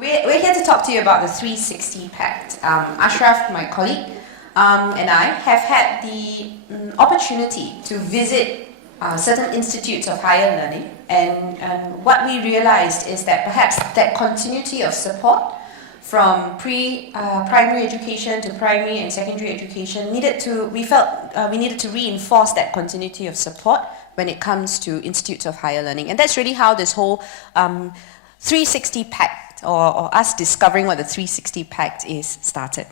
we're here to talk to you about the 360 Pact. Ashraf, my colleague, and I have had the opportunity to visit certain institutes of higher learning, and what we realized is that perhaps that continuity of support from primary education to primary and secondary education we felt we needed to reinforce that continuity of support when it comes to institutes of higher learning. And that's really how this whole 360 Pact, or us discovering what the 360 Pact is, started.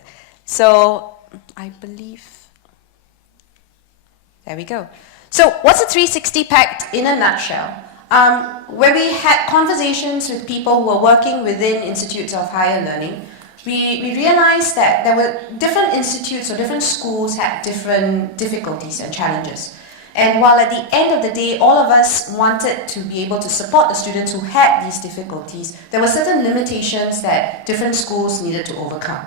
So I believe, there we go. So what's the 360 Pact in a nutshell? Where we had conversations with people who were working within institutes of higher learning, we realized that there were different institutes or different schools had different difficulties and challenges. And while at the end of the day, all of us wanted to be able to support the students who had these difficulties, there were certain limitations that different schools needed to overcome.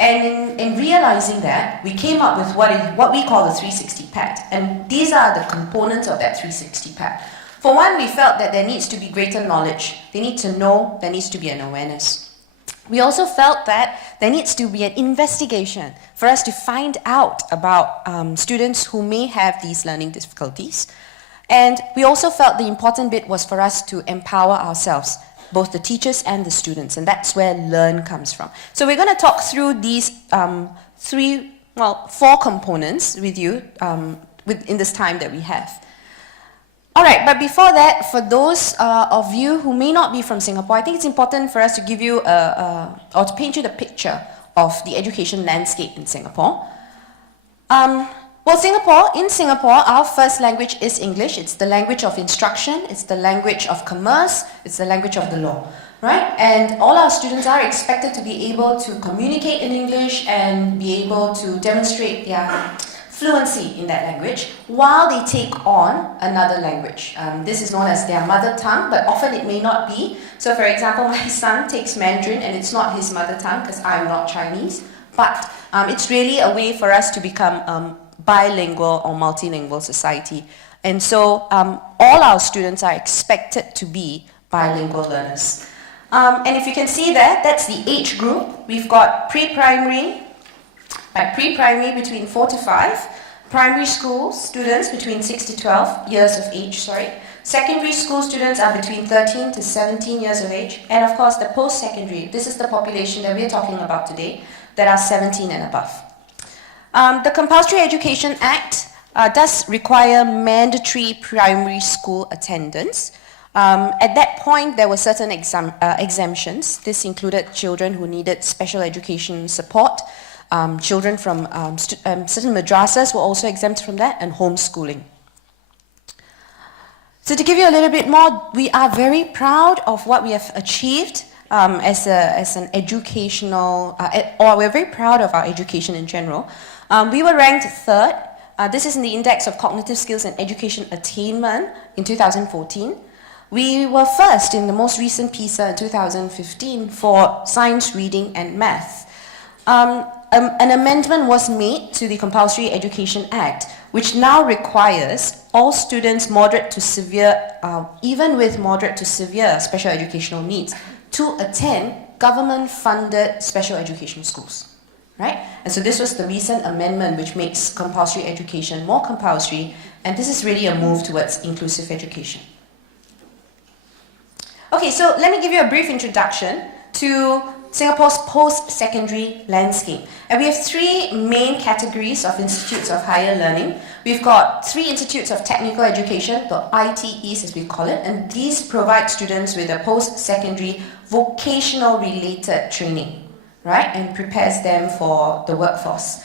And in realizing that, we came up with what we call the 360 Pact. And these are the components of that 360 Pact. For one, we felt that there needs to be greater knowledge. They need to know, there needs to be an awareness. We also felt that there needs to be an investigation for us to find out about students who may have these learning difficulties. And we also felt the important bit was for us to empower ourselves, both the teachers and the students, and that's where learn comes from. So we're going to talk through these four components with you in this time that we have. All right, but before that, for those of you who may not be from Singapore, I think it's important for us to give you or to paint you the picture of the education landscape in Singapore. In Singapore, our first language is English. It's the language of instruction, it's the language of commerce, it's the language of the law, right? And all our students are expected to be able to communicate in English and be able to demonstrate their fluency in that language while they take on another language. This is known as their mother tongue, but often it may not be. So for example, my son takes Mandarin and it's not his mother tongue because I'm not Chinese, but it's really a way for us to become bilingual or multilingual society. And so all our students are expected to be bilingual learners. And if you can see there, that's the age group. We've got pre-primary between 4 to 5, primary school students between 6 to 12 years of age, secondary school students are between 13 to 17 years of age, and of course the post-secondary, this is the population that we're talking about today, that are 17 and above. The Compulsory Education Act does require mandatory primary school attendance. At that point, there were certain exemptions. This included children who needed special education support. Children from certain madrasas were also exempt from that, and homeschooling. So to give you a little bit more, we are very proud of what we have achieved as an educational, or we're very proud of our education in general. We were ranked 3rd. This is in the Index of Cognitive Skills and Education Attainment in 2014. We were first in the most recent PISA in 2015 for science, reading, and math. An amendment was made to the Compulsory Education Act, which now requires all students moderate to severe, even with moderate to severe special educational needs, to attend government-funded special education schools, right? And so this was the recent amendment which makes compulsory education more compulsory, and this is really a move towards inclusive education. Okay, so let me give you a brief introduction to Singapore's post-secondary landscape. And we have 3 main categories of institutes of higher learning. We've got 3 institutes of technical education, the ITEs as we call it, and these provide students with a post-secondary vocational related training, right, and prepares them for the workforce.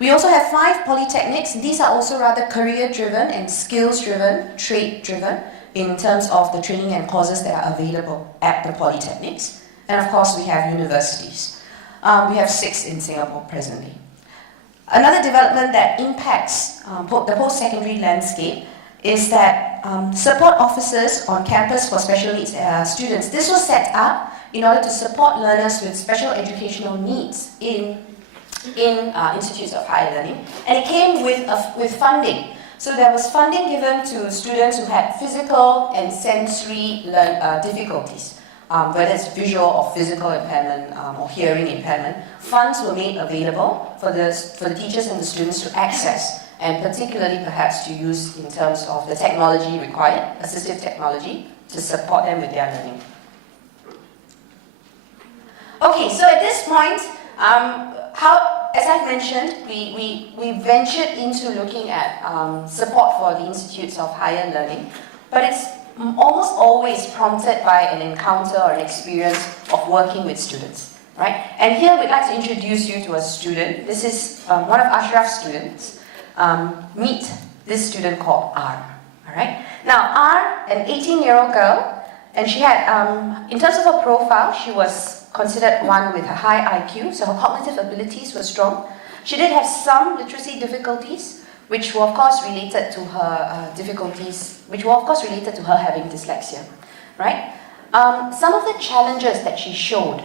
We also have 5 polytechnics. These are also rather career-driven and skills-driven, trade-driven in terms of the training and courses that are available at the polytechnics. And of course, we have universities. We have 6 in Singapore presently. Another development that impacts the post-secondary landscape is that support officers on campus for special needs students. This was set up in order to support learners with special educational needs in institutes of higher learning. And it came with funding. So there was funding given to students who had physical and sensory difficulties. whether it's visual or physical impairment or hearing impairment, funds were made available for the teachers and the students to access, and particularly perhaps to use in terms of the technology required, assistive technology, to support them with their learning. Okay, so at this point, as I've mentioned, we ventured into looking at support for the institutes of higher learning, but it's almost always prompted by an encounter or an experience of working with students, right? And here we'd like to introduce you to a student. This is one of Ashraf's students. Meet this student called R, all right? Now, R, an 18-year-old girl, and she had, in terms of her profile, she was considered one with a high IQ, so her cognitive abilities were strong. She did have some literacy difficulties, which were of course related to her having dyslexia, right? Some of the challenges that she showed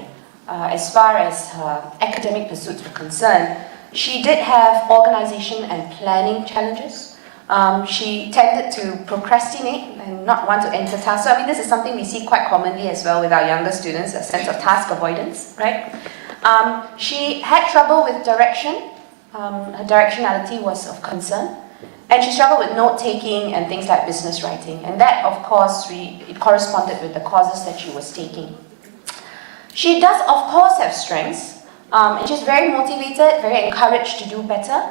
as far as her academic pursuits were concerned, she did have organization and planning challenges. She tended to procrastinate and not want to enter tasks. So I mean, this is something we see quite commonly as well with our younger students, a sense of task avoidance, right? She had trouble with direction. Her directionality was of concern. And she struggled with note-taking and things like business writing. And that, of course, it corresponded with the courses that she was taking. She does, of course, have strengths. And she's very motivated, very encouraged to do better.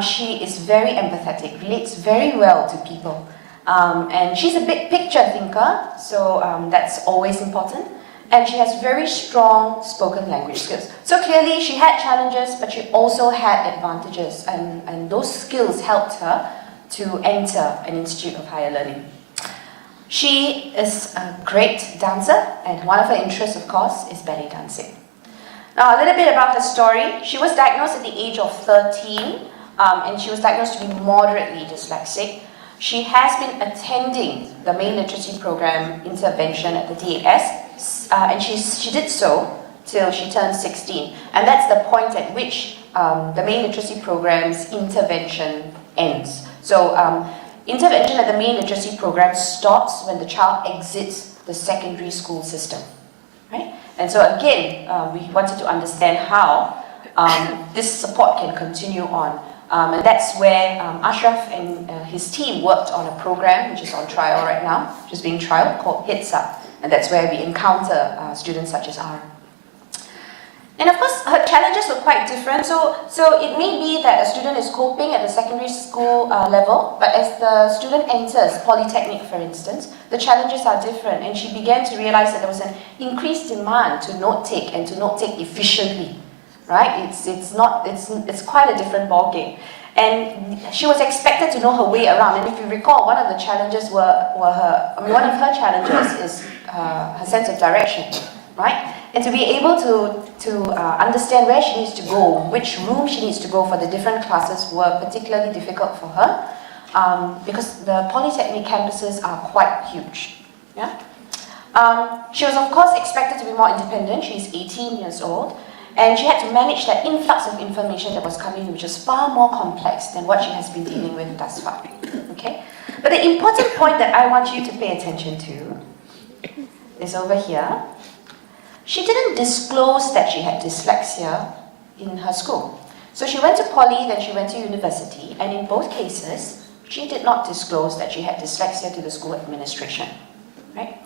She is very empathetic, relates very well to people. And she's a big picture thinker, so that's always important. And she has very strong spoken language skills. So clearly she had challenges, but she also had advantages, and those skills helped her to enter an institute of higher learning. She is a great dancer, and one of her interests, of course, is ballet dancing. Now, a little bit about her story. She was diagnosed at the age of 13, and she was diagnosed to be moderately dyslexic. She has been attending the main literacy program intervention at the DAS, and she did so till she turned 16. And that's the point at which the main literacy program's intervention ends. So intervention at the main literacy program stops when the child exits the secondary school system, right? And so again, we wanted to understand how this support can continue on. And that's where Ashraf and his team worked on a program which is on trial right now, which is being trialed, called HITSA. And that's where we encounter students such as R. And of course, her challenges were quite different. So it may be that a student is coping at the secondary school level, but as the student enters Polytechnic, for instance, the challenges are different. And she began to realize that there was an increased demand to note-take and to note-take efficiently. Right? It's quite a different ballgame. And she was expected to know her way around. And if you recall, one of the challenges one of her challenges is her sense of direction, right? And to be able to understand where she needs to go, which room she needs to go for the different classes were particularly difficult for her, because the Polytechnic campuses are quite huge. Yeah? She was of course expected to be more independent. She's 18 years old. And she had to manage that influx of information that was coming, which is far more complex than what she has been dealing with thus far. Okay? But the important point that I want you to pay attention to is over here. She didn't disclose that she had dyslexia in her school. So she went to poly, then she went to university, and in both cases, she did not disclose that she had dyslexia to the school administration. Right?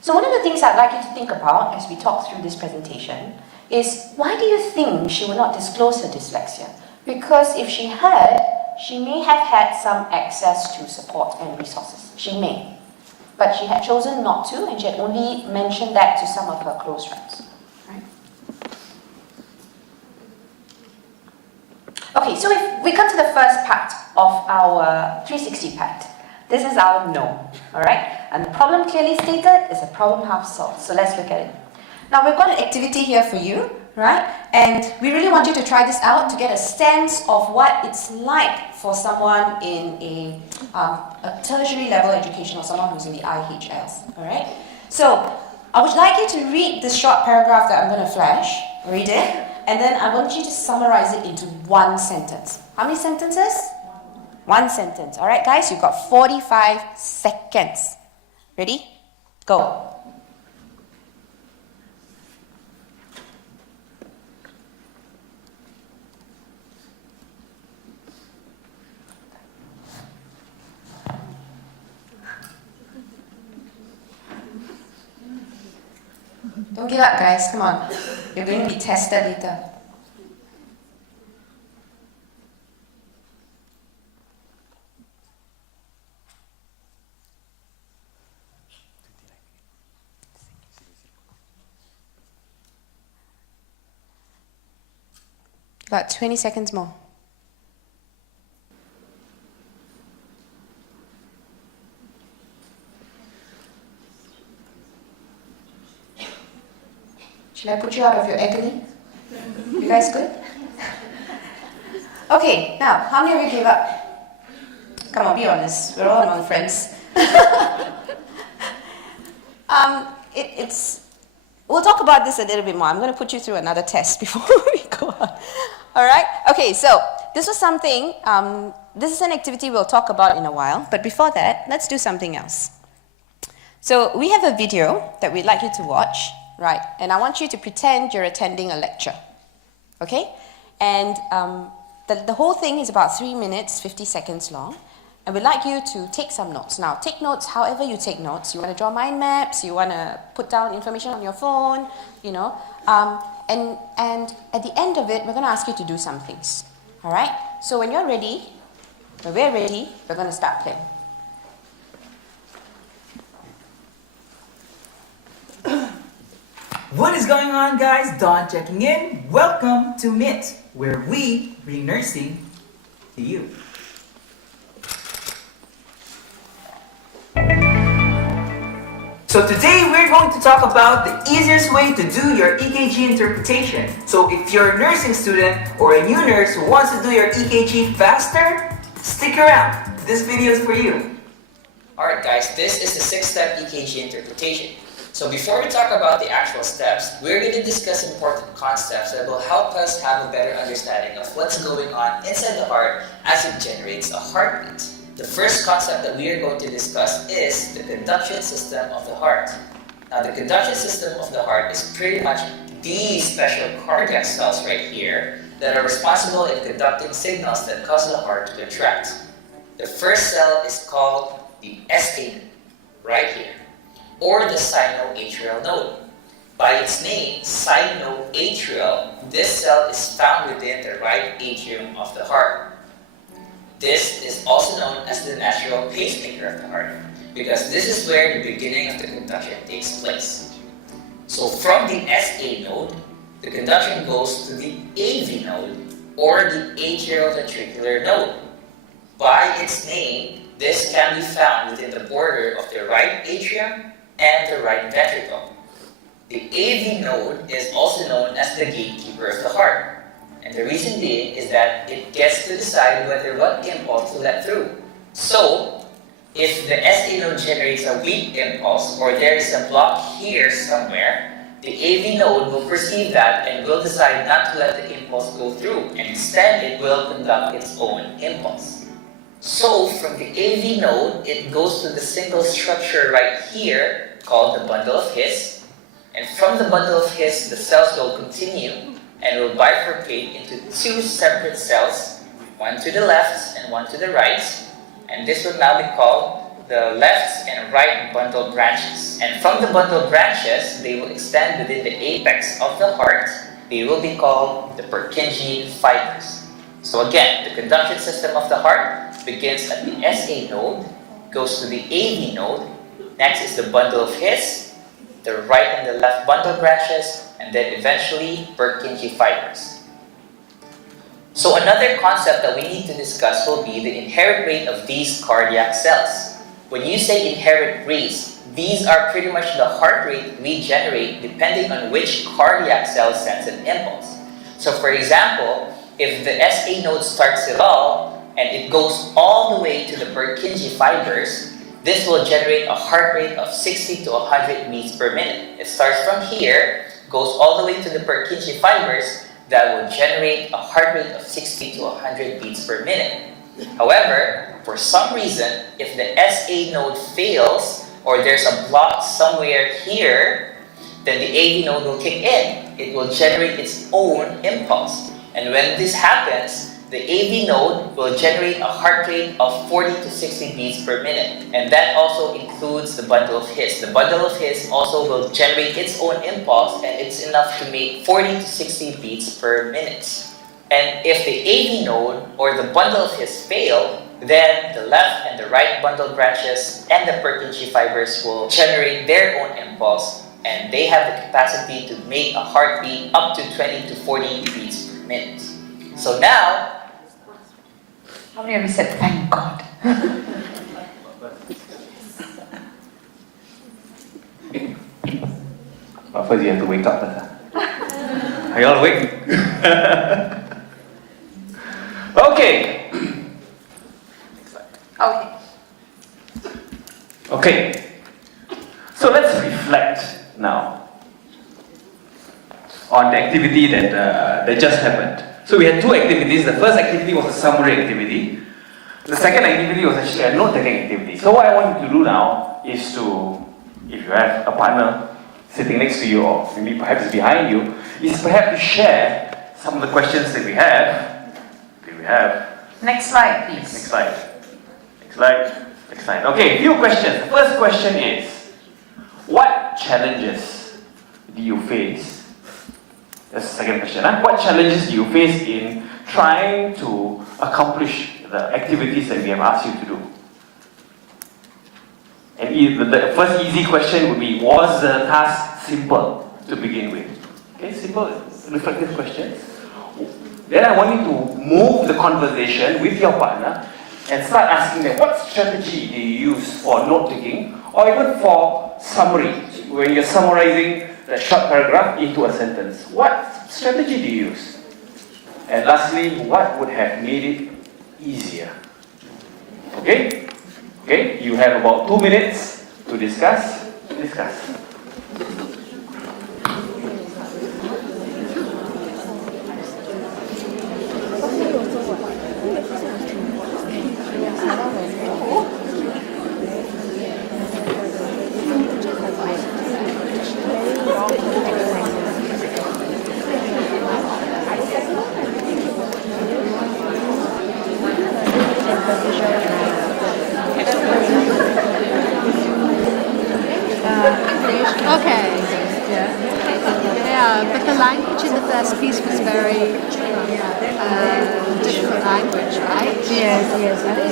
So one of the things I'd like you to think about as we talk through this presentation is, why do you think she would not disclose her dyslexia? Because if she had, she may have had some access to support and resources. She may. But she had chosen not to, and she had only mentioned that to some of her close friends. Right? Okay, so if we come to the first part of our 360 Pact, this is our no, all right? And the problem clearly stated is a problem half solved. So let's look at it. Now we've got an activity here for you, right? And we really want you to try this out to get a sense of what it's like for someone in a tertiary level education or someone who's in the IHLs, all right? So I would like you to read this short paragraph that I'm going to flash, read it, and then I want you to summarize it into one sentence. How many sentences? One sentence. All right, guys, you've got 45 seconds. Ready? Go. Don't give up, guys. Come on. You're going to be tested later. About 20 seconds more. Should I put you out of your agony? You guys good? Okay, now, how many of you gave up? Come on, be honest. We're all among friends. We'll talk about this a little bit more. I'm going to put you through another test before we go on. All right? Okay, so this was something, this is an activity we'll talk about in a while. But before that, let's do something else. So we have a video that we'd like you to watch, right? And I want you to pretend you're attending a lecture. Okay? And the whole thing is about 3 minutes, 50 seconds long. And we'd like you to take some notes. Now, take notes however you take notes. You want to draw mind maps, you want to put down information on your phone, you know. And at the end of it, we're going to ask you to do some things. All right? So when you're ready, when we're ready, we're going to start playing. What is going on, guys? Don checking in. Welcome to MIT, where we bring nursing to you. So today we're going to talk about the easiest way to do your EKG interpretation. So if you're a nursing student or a new nurse who wants to do your EKG faster, stick around. This video is for you. Alright guys, this is the 6-step EKG interpretation. So before we talk about the actual steps, we're going to discuss important concepts that will help us have a better understanding of what's going on inside the heart as it generates a heartbeat. The first concept that we are going to discuss is the conduction system of the heart. Now the conduction system of the heart is pretty much these special cardiac cells right here that are responsible in conducting signals that cause the heart to contract. The first cell is called the SA node, right here, or the sinoatrial node. By its name, sinoatrial, this cell is found within the right atrium of the heart. This is also known as the natural pacemaker of the heart, because this is where the beginning of the conduction takes place. So from the SA node, the conduction goes to the AV node, or the atrioventricular node. By its name, this can be found within the border of the right atrium and the right ventricle. The AV node is also known as the gatekeeper of the heart. And the reason being is that it gets to decide whether what impulse to let through. So, if the SA node generates a weak impulse, or there is a block here somewhere, the AV node will perceive that and will decide not to let the impulse go through, and instead it will conduct its own impulse. So, from the AV node, it goes to the single structure right here, called the bundle of His, and from the bundle of His, the cells will continue and will bifurcate into two separate cells, one to the left and one to the right, and this will now be called the left and right bundle branches. And from the bundle branches, they will extend within the apex of the heart. They will be called the Purkinje fibers. So again, the conduction system of the heart begins at the SA node, goes to the AV node, next is the bundle of His, the right and the left bundle branches, and then eventually Purkinje fibers. So another concept that we need to discuss will be the inherent rate of these cardiac cells. When you say inherent rates, these are pretty much the heart rate we generate depending on which cardiac cell sends an impulse. So for example, if the SA node starts it all and it goes all the way to the Purkinje fibers, this will generate a heart rate of 60 to 100 beats per minute. It starts from here, goes all the way to the Purkinje fibers, that will generate a heart rate of 60 to 100 beats per minute. However, for some reason, if the SA node fails, or there's a block somewhere here, then the AV node will kick in. It will generate its own impulse. And when this happens, the AV node will generate a heart rate of 40 to 60 beats per minute. And that also includes the bundle of hits. The bundle of hits also will generate its own impulse, and it's enough to make 40 to 60 beats per minute. And if the AV node or the bundle of hits fail, then the left and the right bundle branches and the Purkinje fibers will generate their own impulse, and they have the capacity to make a heartbeat up to 20 to 40 beats per minute. So now, How many of you said thank God? But first you have to wake up first. Are you all awake? Okay. Okay. Okay. So let's reflect now on the activity that just happened. So we had two activities. The first activity was a summary activity. The second activity was actually a note-taking activity. So what I want you to do now is to, if you have a partner sitting next to you or maybe perhaps behind you, is perhaps to share some of the questions that we have. Next slide, please. Next slide. Next slide. Next slide. Okay, few questions. The first question is, what challenges do you face? That's the second question. What challenges do you face in trying to accomplish the activities that we have asked you to do? And the first easy question would be, was the task simple to begin with? Okay, simple, reflective questions. Then I want you to move the conversation with your partner and start asking them, what strategy do you use for note-taking or even for summary, when you're summarizing the short paragraph into a sentence? What strategy do you use? And lastly, what would have made it easier? Okay? Okay, you have about 2 minutes to discuss. Okay. Yeah, but the language in the first piece was very difficult language, right? Yes,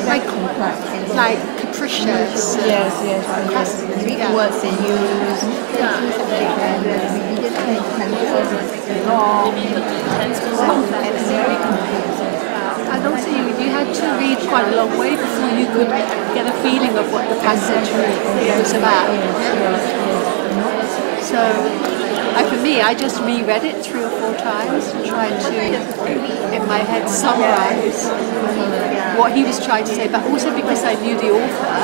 very complex. Like capricious. Yes. Read the words they use. Yeah. We didn't take long. It's very confusing. And also you had to read quite a long way before you could get a feeling of what the passage was about. So, for me, I just reread it 3 or 4 times, trying to, in my head, summarize what he was trying to say, but also because I knew the author.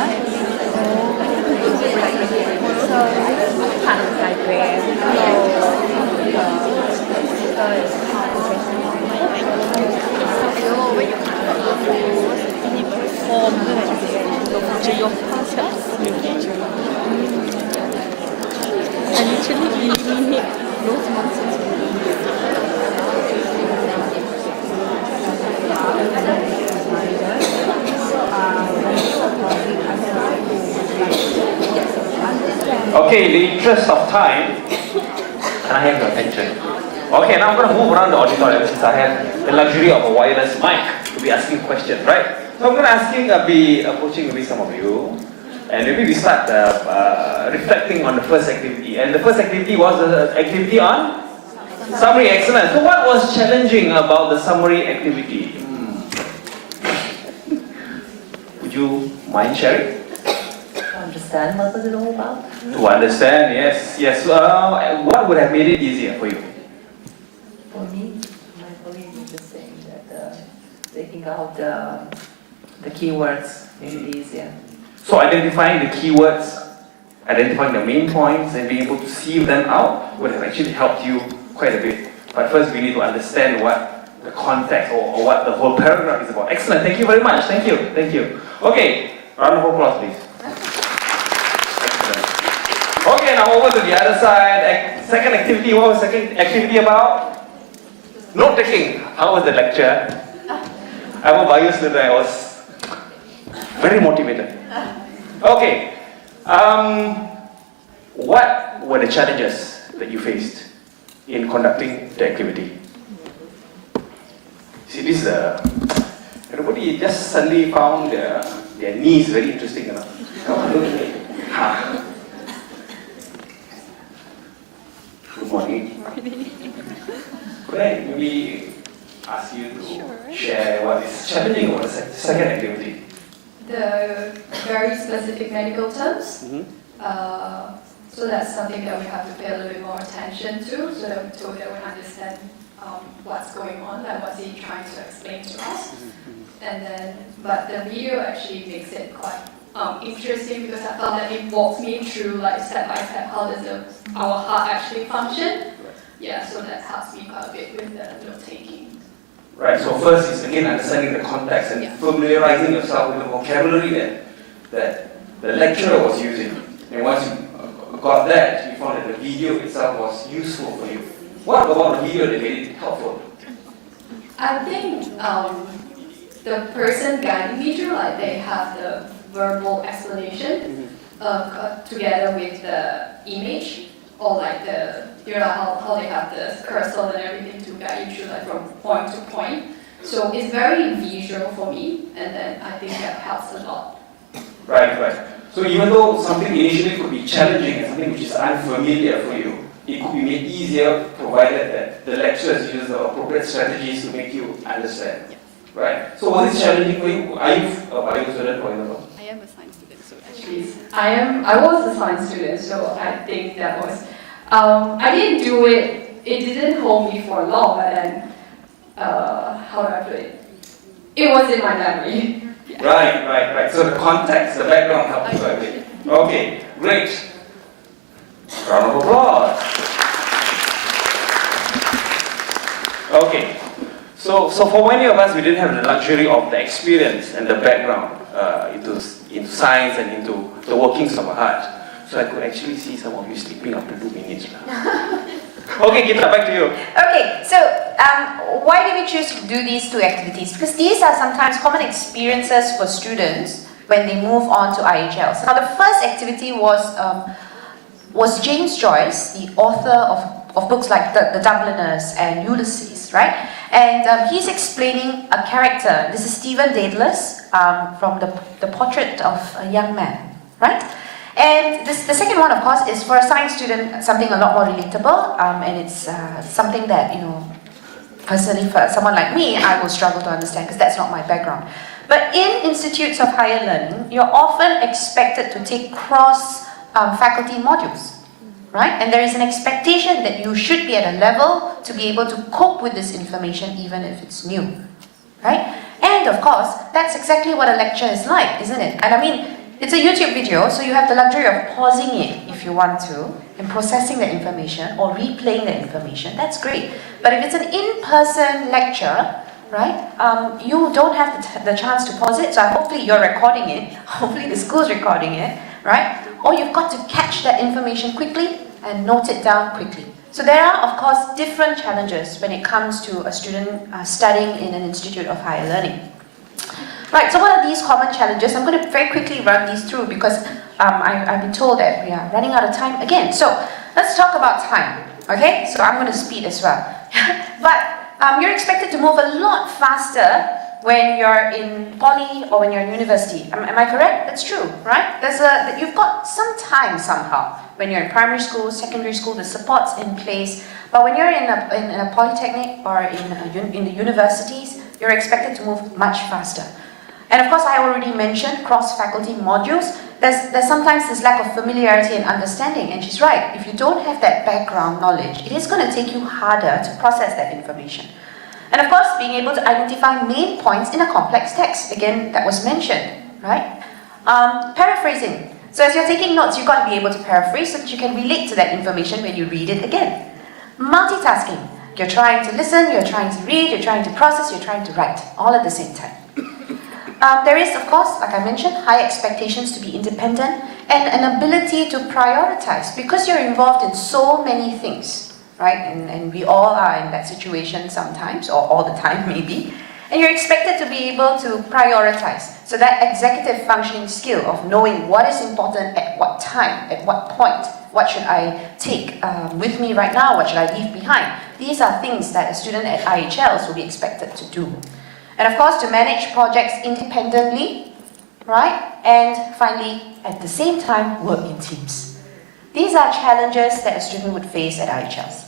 And literally really those monsters. Okay, in the interest of time, can I have your attention? Okay, now I'm going to move around the auditorium since I have the luxury of a wireless mic to be asking questions, right? So I'm going to be approaching maybe some of you, and maybe we start reflecting on the first activity. And the first activity was the activity on summary. Excellent. So what was challenging about the summary activity? Would you mind sharing? Understand what was it all about? To understand, yes. What would have made it easier for you? For me, my colleague was just saying that taking out the keywords made it easier. So identifying the keywords, identifying the main points, and being able to sieve them out would have actually helped you quite a bit. But first, we need to understand what the context or what the whole paragraph is about. Excellent. Thank you very much. Thank you. Okay, round of applause, please. Okay, now over to the other side. Second activity, what was the second activity about? Note taking. How was the lecture? I'm a bio student, I was very motivated. Okay, what were the challenges that you faced in conducting the activity? See, this everybody just suddenly found their knees very interesting, you know. Good morning. Could I maybe ask you to share what is challenging about the second activity? The very specific medical terms. Mm-hmm. So that's something that we have to pay a little bit more attention to, so that we understand what's going on, like what's he trying to explain to us. And then, but the video actually makes it quite interesting because I felt that it walks me through like step by step how does our heart actually function. Yeah, so that helps me quite a bit with the note taking. Right, so first is again understanding the context and familiarizing yourself with the vocabulary that the lecturer was using. And once you got that, you found that the video itself was useful for you. What about the video that made it helpful? I think the person guiding me through, like they have the verbal explanation together with the image, or like the, you know, how they have the cursor and everything to guide you through like from point to point. So it's very visual for me, and then I think that helps a lot. Right. So even though something initially could be challenging and something which is unfamiliar for you, it could be made easier provided that the lecturers use the appropriate strategies to make you understand. Right? So was it challenging for you? Are you a bio student, for example? I am a science student, so actually. I was a science student, so I think that was, I didn't do it, it didn't hold me for long, but then, how do I put it? It was in my memory. Yeah. Right. So the context, the background helped you a bit. Okay, great. Round of applause. Okay, so for many of us, we didn't have the luxury of the experience and the background into science and into the workings of our heart. So I could actually see some of you sleeping after 2 minutes. Okay, Geetha, back to you. Okay, so why did we choose to do these two activities? Because these are sometimes common experiences for students when they move on to IHLs. Now, the first activity was James Joyce, the author of books like the Dubliners and Ulysses, right? And he's explaining a character. This is Stephen Dedalus from the Portrait of a Young Man, right? And the second one, of course, is for a science student, something a lot more relatable, and it's something that, you know, personally for someone like me, I will struggle to understand because that's not my background. But in institutes of higher learning, you're often expected to take cross-faculty modules, right? And there is an expectation that you should be at a level to be able to cope with this information even if it's new, right? And of course, that's exactly what a lecture is like, isn't it? And I mean, it's a YouTube video, so you have the luxury of pausing it if you want to, and processing the information, or replaying the information. That's great. But if it's an in-person lecture, right, you don't have the chance to pause it, so hopefully you're recording it, hopefully the school's recording it, right? Or you've got to catch that information quickly and note it down quickly. So there are, of course, different challenges when it comes to a student studying in an institute of higher learning. Right, so what are these common challenges? I'm going to very quickly run these through because I've been told that we are running out of time again. So let's talk about time, okay? So I'm going to speed as well. But you're expected to move a lot faster when you're in poly or when you're in university. Am I correct? That's true, right? You've got some time somehow. When you're in primary school, secondary school, the support's in place. But when you're in a polytechnic or in the universities, you're expected to move much faster. And of course, I already mentioned cross-faculty modules. There's sometimes this lack of familiarity and understanding, and she's right. If you don't have that background knowledge, it is going to take you harder to process that information. And of course, being able to identify main points in a complex text. Again, that was mentioned, right? Paraphrasing. So as you're taking notes, you've got to be able to paraphrase so that you can relate to that information when you read it again. Multitasking. You're trying to listen, you're trying to read, you're trying to process, you're trying to write, all at the same time. There is, of course, like I mentioned, high expectations to be independent and an ability to prioritize because you're involved in so many things, right? And we all are in that situation sometimes, or all the time maybe. And you're expected to be able to prioritize. So that executive functioning skill of knowing what is important at what time, at what point, what should I take with me right now, what should I leave behind. These are things that a student at IHLs will be expected to do. And of course, to manage projects independently, right? And finally, at the same time, work in teams. These are challenges that a student would face at IHLs.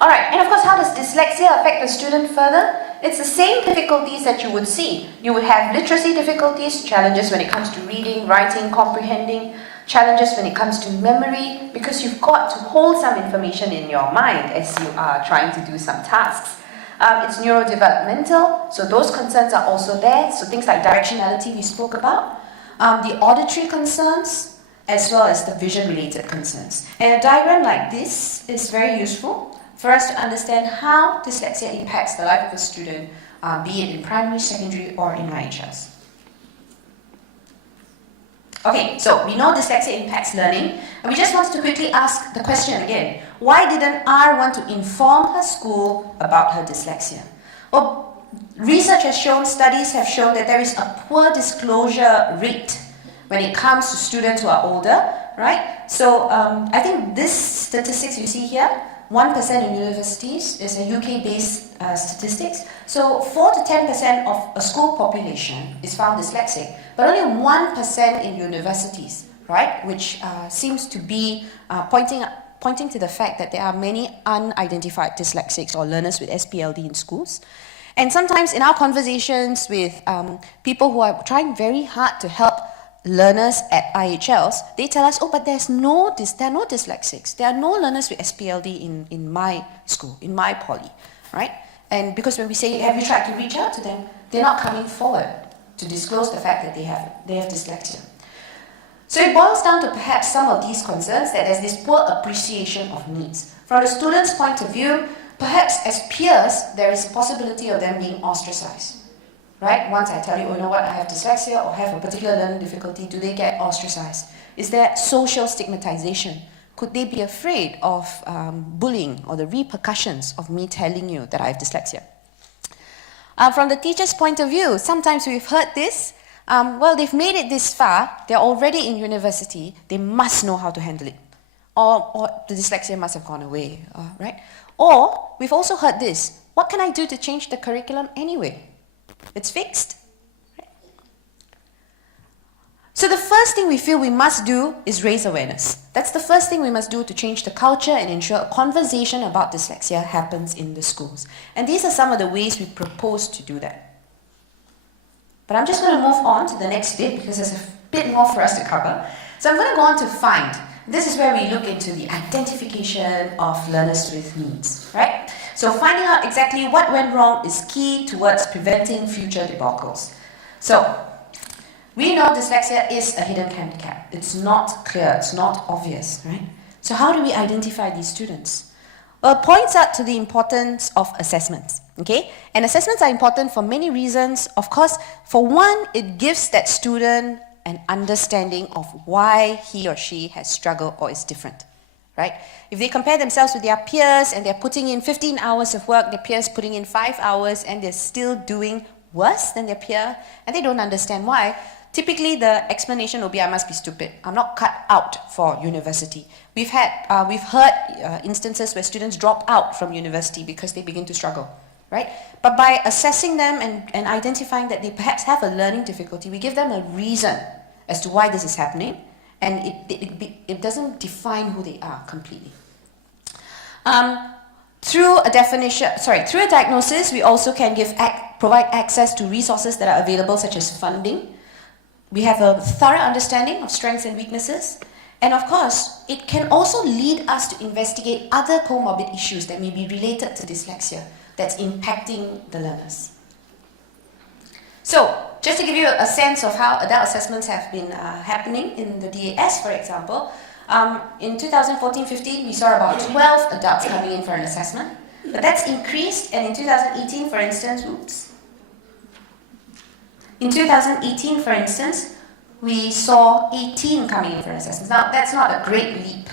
Alright, and of course, how does dyslexia affect the student further? It's the same difficulties that you would see. You would have literacy difficulties, challenges when it comes to reading, writing, comprehending, challenges when it comes to memory, because you've got to hold some information in your mind as you are trying to do some tasks. It's neurodevelopmental, so those concerns are also there. So things like directionality we spoke about, the auditory concerns, as well as the vision-related concerns. And a diagram like this is very useful for us to understand how dyslexia impacts the life of a student, be it in primary, secondary, or in IHLs. Okay, so we know dyslexia impacts learning, and we just want to quickly ask the question again. Why didn't R want to inform her school about her dyslexia? Well, research has shown, studies have shown that there is a poor disclosure rate when it comes to students who are older, right? So I think this statistics you see here, 1% in universities is a UK-based statistics. So 4 to 10% of a school population is found dyslexic, but only 1% in universities, right? Which seems to be pointing to the fact that there are many unidentified dyslexics or learners with SpLD in schools. And sometimes in our conversations with people who are trying very hard to help learners at IHLs, they tell us, oh, but there are no dyslexics. There are no learners with SpLD in my school, in my poly, right? And because when we say, have you tried to reach out to them, they're not coming forward to disclose the fact that they have dyslexia. So it boils down to perhaps some of these concerns, that there's this poor appreciation of needs. From the student's point of view, perhaps as peers, there is a possibility of them being ostracized. Right? Once I tell you, oh, you know what, I have dyslexia or have a particular learning difficulty, do they get ostracized? Is there social stigmatization? Could they be afraid of bullying or the repercussions of me telling you that I have dyslexia? From the teacher's point of view, sometimes we've heard this, well, they've made it this far, they're already in university, they must know how to handle it. Or the dyslexia must have gone away, right? Or we've also heard this, what can I do to change the curriculum anyway? It's fixed. So the first thing we feel we must do is raise awareness. That's the first thing we must do to change the culture and ensure a conversation about dyslexia happens in the schools. And these are some of the ways we propose to do that. But I'm just going to move on to the next bit because there's a bit more for us to cover. So I'm going to go on to find. This is where we look into the identification of learners with needs, right? So finding out exactly what went wrong is key towards preventing future debacles. So we know dyslexia is a hidden handicap. It's not clear, it's not obvious, right? So how do we identify these students? Well, it points out to the importance of assessments, okay? And assessments are important for many reasons. Of course, for one, it gives that student an understanding of why he or she has struggled or is different, right? If they compare themselves with their peers and they're putting in 15 hours of work, their peers putting in 5 hours and they're still doing worse than their peer and they don't understand why, typically the explanation will be, I must be stupid. I'm not cut out for university. We've heard instances where students drop out from university because they begin to struggle, right? But by assessing them and identifying that they perhaps have a learning difficulty, we give them a reason as to why this is happening, and it doesn't define who they are completely. Through a diagnosis, we also can provide access to resources that are available, such as funding. We have a thorough understanding of strengths and weaknesses, and of course, it can also lead us to investigate other comorbid issues that may be related to dyslexia that's impacting the learners. So, just to give you a sense of how adult assessments have been happening in the DAS, for example, in 2014-15, we saw about 12 adults coming in for an assessment, but that's increased, and in 2018, for instance, we saw 18 coming in for an assessment. Now, that's not a great leap,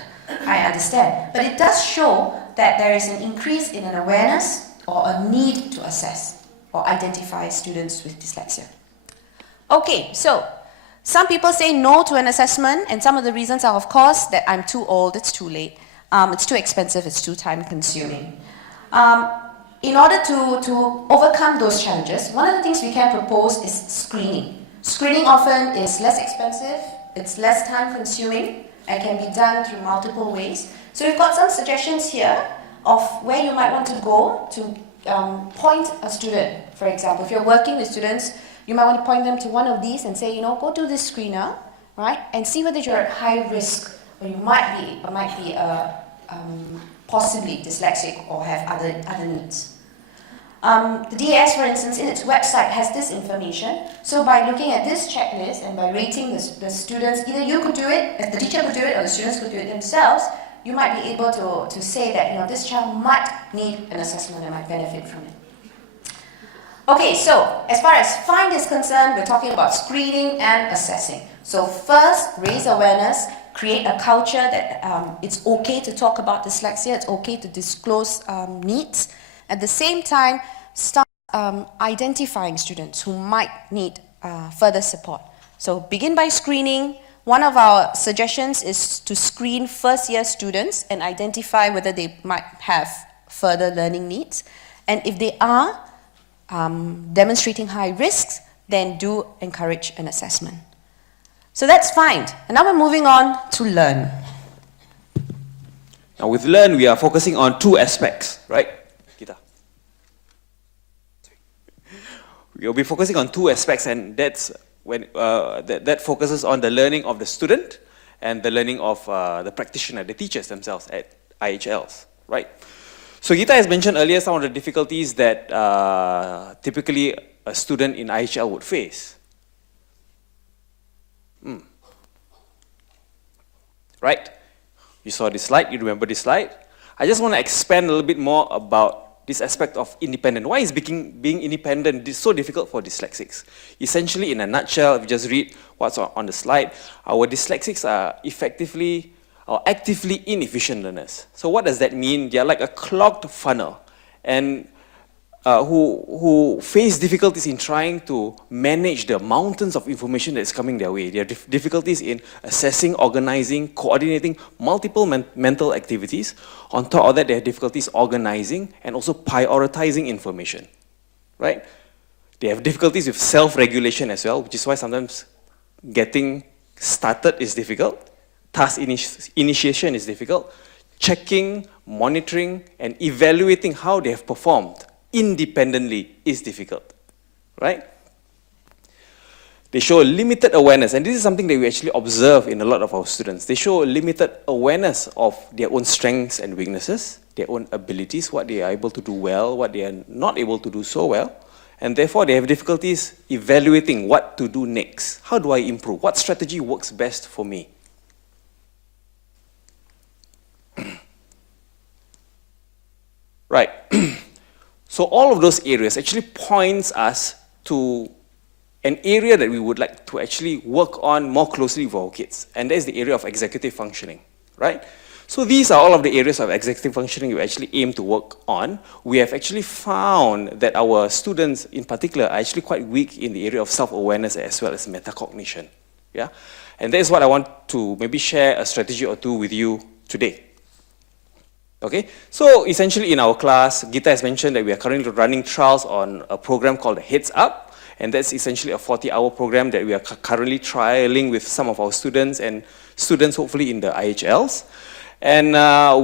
I understand, but it does show that there is an increase in an awareness or a need to assess. or identify students with dyslexia. Okay, so some people say no to an assessment, and some of the reasons are, of course, that I'm too old, it's too late, it's too expensive, it's too time consuming. In order to overcome those challenges, one of the things we can propose is screening. Screening often is less expensive, it's less time consuming, and can be done through multiple ways. So we've got some suggestions here of where you might want to go to point a student. For example, if you're working with students, you might want to point them to one of these and say, you know, go to this screener, right, and see whether you're at high risk, or you might be possibly dyslexic or have other needs. The DAS, for instance, in its website has this information. So by looking at this checklist and by rating the students, either you could do it, if the teacher could do it, or the students could do it themselves, you might be able to say that, you know, this child might need an assessment and might benefit from it. Okay, so as far as FIND is concerned, we're talking about screening and assessing. So first, raise awareness, create a culture that it's okay to talk about dyslexia, it's okay to disclose needs. At the same time, start identifying students who might need further support. So begin by screening. One of our suggestions is to screen first-year students and identify whether they might have further learning needs. And if they are demonstrating high risks, then do encourage an assessment. So that's FIND. And now we're moving on to LEARN. Now with LEARN, we are focusing on two aspects, right? Geetha. We'll be focusing on two aspects, and that's when that focuses on the learning of the student and the learning of the practitioner, the teachers themselves at IHLs, right? So Geetha has mentioned earlier some of the difficulties that typically a student in IHL would face. Right? You saw this slide, you remember this slide. I just want to expand a little bit more about this aspect of independent. Why is being independent so difficult for dyslexics? Essentially, in a nutshell, if you just read what's on the slide, our dyslexics are effectively or actively inefficient learners. So what does that mean? They are like a clogged funnel, and who face difficulties in trying to manage the mountains of information that's coming their way. They have difficulties in assessing, organizing, coordinating multiple mental activities. On top of that, they have difficulties organizing and also prioritizing information, right? They have difficulties with self-regulation as well, which is why sometimes getting started is difficult. Task initiation is difficult. Checking, monitoring, and evaluating how they have performed independently is difficult, right? They show a limited awareness, and this is something that we actually observe in a lot of our students. They show a limited awareness of their own strengths and weaknesses, their own abilities, what they are able to do well, what they are not able to do so well, and therefore they have difficulties evaluating what to do next. How do I improve? What strategy works best for me? Right. So all of those areas actually points us to an area that we would like to actually work on more closely with our kids, and that is the area of executive functioning, right? So these are all of the areas of executive functioning we actually aim to work on. We have actually found that our students in particular are actually quite weak in the area of self-awareness as well as metacognition, yeah? And that is what I want to maybe share a strategy or two with you today. Okay, so essentially in our class, Geetha has mentioned that we are currently running trials on a program called Heads Up, and that's essentially a 40-hour program that we are currently trialing with some of our students and students hopefully in the IHLs. And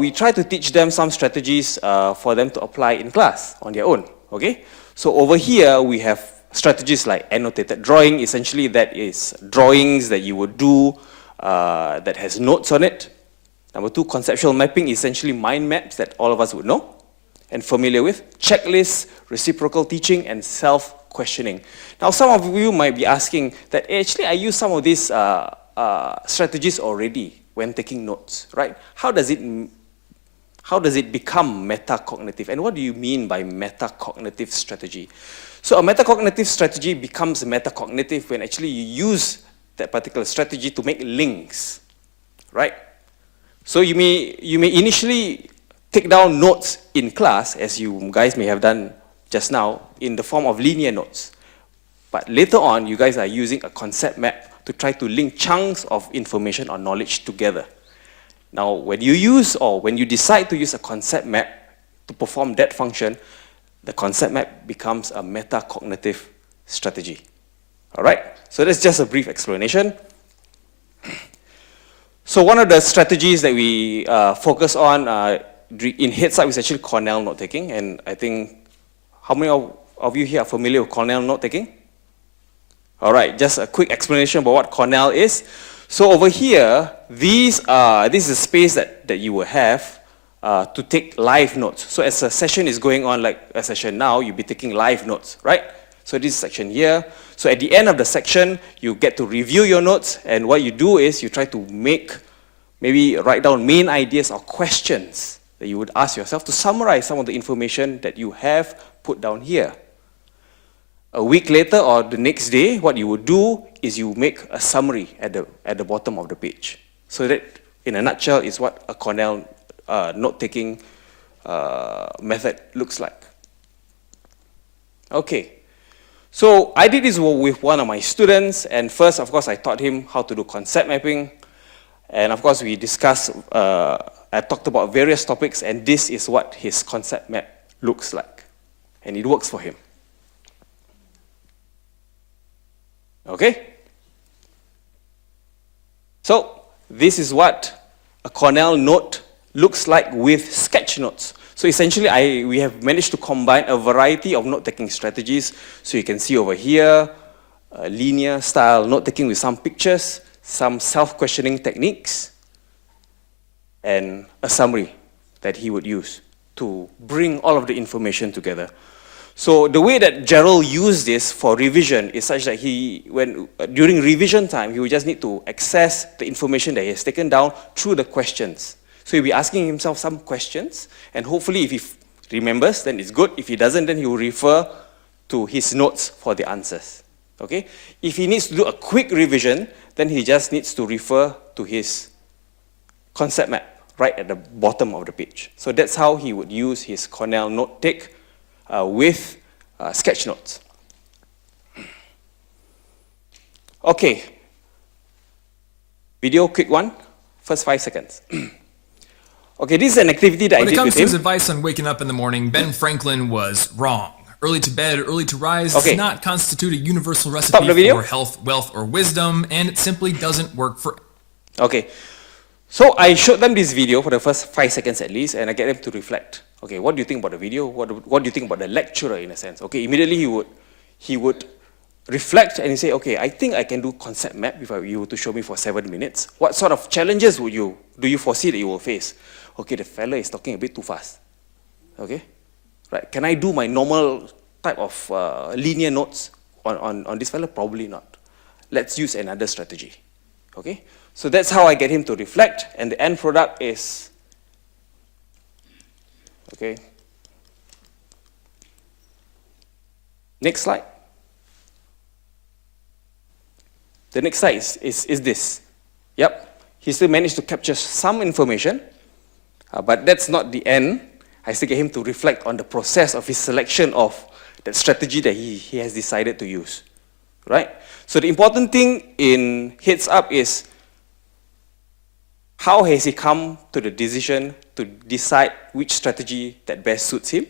we try to teach them some strategies for them to apply in class on their own, okay? So over here, we have strategies like annotated drawing. Essentially, that is drawings that you would do that has notes on it. Number two, conceptual mapping, essentially mind maps that all of us would know and familiar with. Checklists, reciprocal teaching, and self-questioning. Now, some of you might be asking that actually I use some of these strategies already when taking notes, right? How does it become metacognitive? And what do you mean by metacognitive strategy? So a metacognitive strategy becomes metacognitive when actually you use that particular strategy to make links, right? So you may initially take down notes in class, as you guys may have done just now in the form of linear notes. But later on, you guys are using a concept map to try to link chunks of information or knowledge together. Now, when you use or when you decide to use a concept map to perform that function, the concept map becomes a metacognitive strategy. All right? So that's just a brief explanation. So one of the strategies that we focus on in Heads Up is actually Cornell Notetaking, and I think, how many of you here are familiar with Cornell Notetaking? All right, just a quick explanation about what Cornell is. So over here, this is a space that you will have to take live notes. So as a session is going on, like a session now, you'll be taking live notes, right? So this section here. So at the end of the section, you get to review your notes, and what you do is you try to maybe write down main ideas or questions that you would ask yourself to summarize some of the information that you have put down here. A week later or the next day, what you would do is you make a summary at the bottom of the page. So that, in a nutshell, is what a Cornell note-taking method looks like. Okay. So I did this with one of my students, and first, of course, I taught him how to do concept mapping. And of course, we discussed, I talked about various topics, and this is what his concept map looks like. And it works for him. Okay? So, this is what a Cornell note looks like with sketch notes. So essentially, we have managed to combine a variety of note-taking strategies. So you can see over here, linear style note-taking with some pictures, some self-questioning techniques, and a summary that he would use to bring all of the information together. So the way that Gerald used this for revision is such that during revision time, he would just need to access the information that he has taken down through the questions. So he'll be asking himself some questions, and hopefully if he remembers, then it's good. If he doesn't, then he will refer to his notes for the answers. Okay? If he needs to do a quick revision, then he just needs to refer to his concept map right at the bottom of the page. So that's how he would use his Cornell note-take with sketch notes. Okay. Video, quick one. First 5 seconds. Okay, this is an activity that I did with him. When it comes to his advice on waking up in the morning, Ben Franklin was wrong. Early to bed, early to rise does not constitute a universal recipe for health, wealth, or wisdom, and it simply doesn't work for... Okay, so I showed them this video for the first 5 seconds at least, and I get them to reflect. Okay, what do you think about the video? What do you think about the lecturer in a sense? Okay, immediately he would reflect and he say, okay, I think I can do concept map if you were to show me for 7 minutes. What sort of challenges do you foresee that you will face? Okay, the fella is talking a bit too fast. Okay, right? Can I do my normal type of linear notes on this fella? Probably not. Let's use another strategy. Okay, so that's how I get him to reflect, and the end product is, okay. Next slide. The next slide is this. Yep, he still managed to capture some information, but that's not the end. I still get him to reflect on the process of his selection of that strategy that he has decided to use, right? So the important thing in Heads Up is, how has he come to the decision to decide which strategy that best suits him?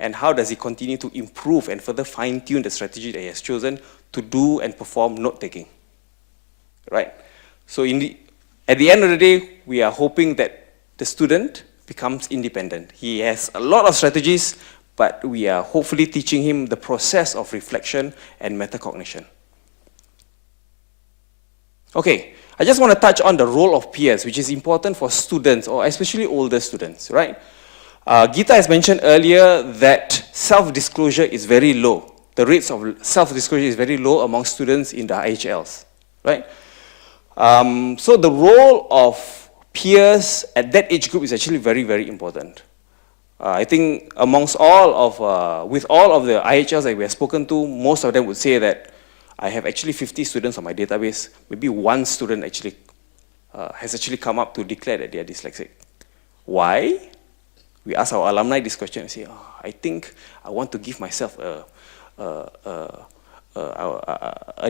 And how does he continue to improve and further fine-tune the strategy that he has chosen to do and perform note-taking, right? So at the end of the day, we are hoping that the student becomes independent. He has a lot of strategies, but we are hopefully teaching him the process of reflection and metacognition. Okay, I just want to touch on the role of peers, which is important for students, or especially older students, right? Geetha has mentioned earlier that self-disclosure is very low. The rates of self-disclosure is very low among students in the IHLs, right? So the role of peers at that age group is actually very, very important. I think amongst with all of the IHLs that we have spoken to, most of them would say that I have actually 50 students on my database. Maybe one student actually has actually come up to declare that they are dyslexic. Why? we ask our alumni this question and say, oh, I think I want to give myself a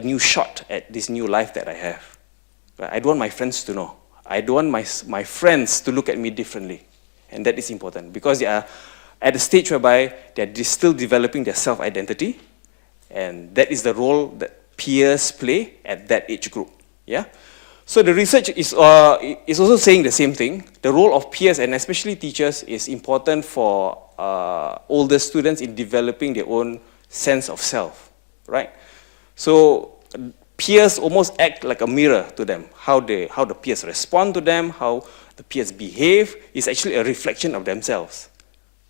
new shot at this new life that I have. I don't want my friends to know. I don't want my friends to look at me differently. And that is important because they are at a stage whereby they're still developing their self-identity, and that is the role that peers play at that age group. Yeah? So the research is also saying the same thing. The role of peers, and especially teachers, is important for older students in developing their own sense of self, right? So peers almost act like a mirror to them. How the peers respond to them, how the peers behave is actually a reflection of themselves,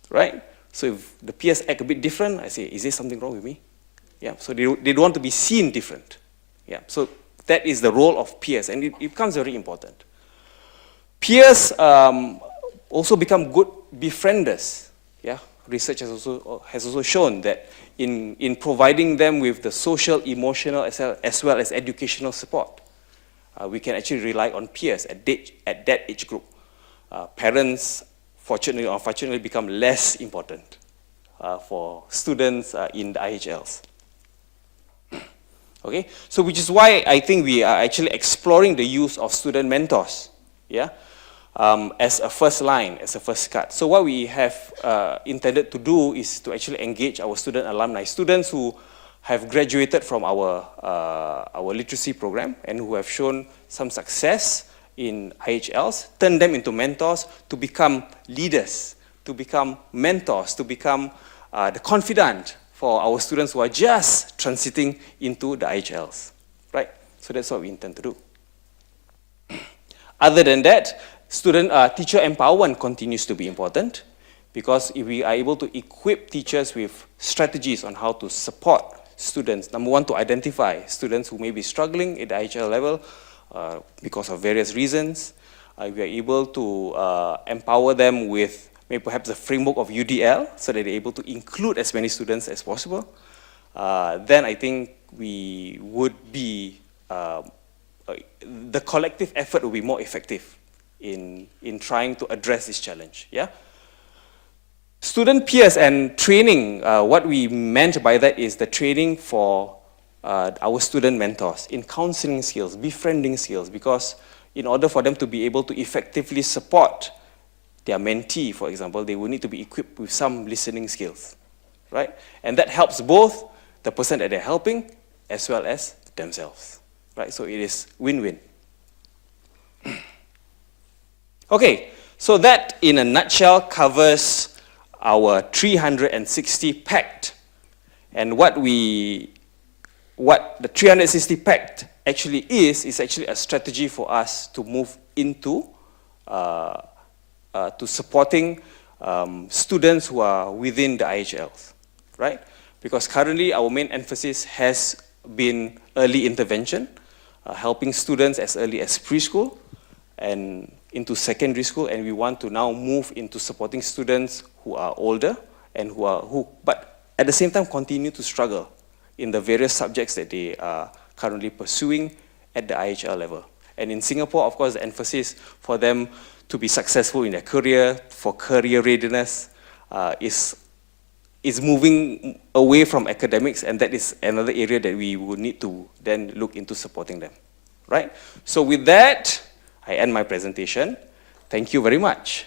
right? So if the peers act a bit different, I say, is there something wrong with me? Yeah. So they don't want to be seen different. Yeah. So that is the role of peers, and it becomes very important. Peers also become good befrienders. Yeah. Research has also shown that in providing them with the social, emotional, as well as educational support, we can actually rely on peers at that age group. Parents, fortunately or unfortunately, become less important for students in the IHLs. Okay, so which is why I think we are actually exploring the use of student mentors, yeah, as a first line, as a first cut. So what we have intended to do is to actually engage our student alumni, students who have graduated from our literacy program and who have shown some success in IHLs, turn them into mentors to become leaders, to become mentors, to become the confidant for our students who are just transiting into the IHLs, right? So that's what we intend to do. Other than that, teacher empowerment continues to be important, because if we are able to equip teachers with strategies on how to support students, number one, to identify students who may be struggling at the IHL level because of various reasons, we are able to empower them with maybe perhaps the framework of UDL, so that they're able to include as many students as possible. Then I think we would be, the collective effort will be more effective in trying to address this challenge. Yeah? Student peers and training, what we meant by that is the training for our student mentors in counseling skills, befriending skills, because in order for them to be able to effectively support their mentee, for example, they will need to be equipped with some listening skills, right? And that helps both the person that they're helping as well as themselves, right? So it is win-win. Okay, so that in a nutshell covers our 360 Pact. And what the 360 Pact actually is actually a strategy for us to move into to supporting students who are within the IHLs, right? Because currently our main emphasis has been early intervention, helping students as early as preschool and into secondary school, and we want to now move into supporting students who are older and but at the same time continue to struggle in the various subjects that they are currently pursuing at the IHL level. And in Singapore, of course, the emphasis for them to be successful in their career, for career readiness, is moving away from academics, and that is another area that we would need to then look into supporting them, right? So with that, I end my presentation. Thank you very much.